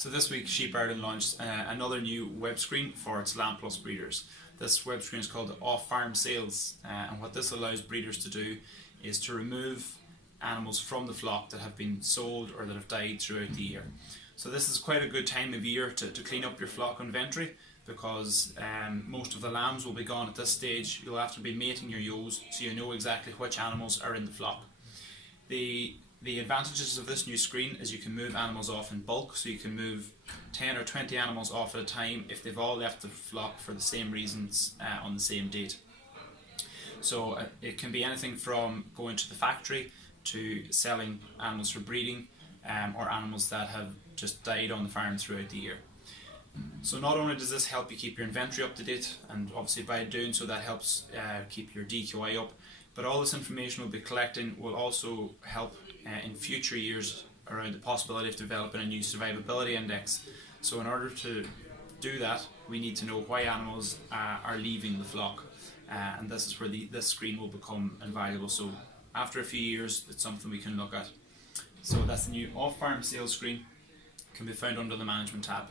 So this week Sheep Ireland launched another new web screen for its Lamb Plus breeders. This web screen is called Off-Farm Sales, and what this allows breeders to do is to remove animals from the flock that have been sold or that have died throughout the year. So this is quite a good time of year to clean up your flock inventory, because most of the lambs will be gone at this stage. You'll have to be mating your ewes so you know exactly which animals are in the flock. The advantages of this new screen is you can move animals off in bulk, so you can move 10 or 20 animals off at a time if they've all left the flock for the same reasons on the same date. So it can be anything from going to the factory to selling animals for breeding, or animals that have just died on the farm throughout the year. So not only does this help you keep your inventory up to date, and obviously by doing so that helps keep your DQI up, but all this information we'll be collecting will also help in future years around the possibility of developing a new survivability index. So in order to do that, we need to know why animals are leaving the flock, and this is where this screen will become invaluable. So after a few years, it's something we can look at. So that's the new Off-Farm Sales screen, can be found under the Management tab.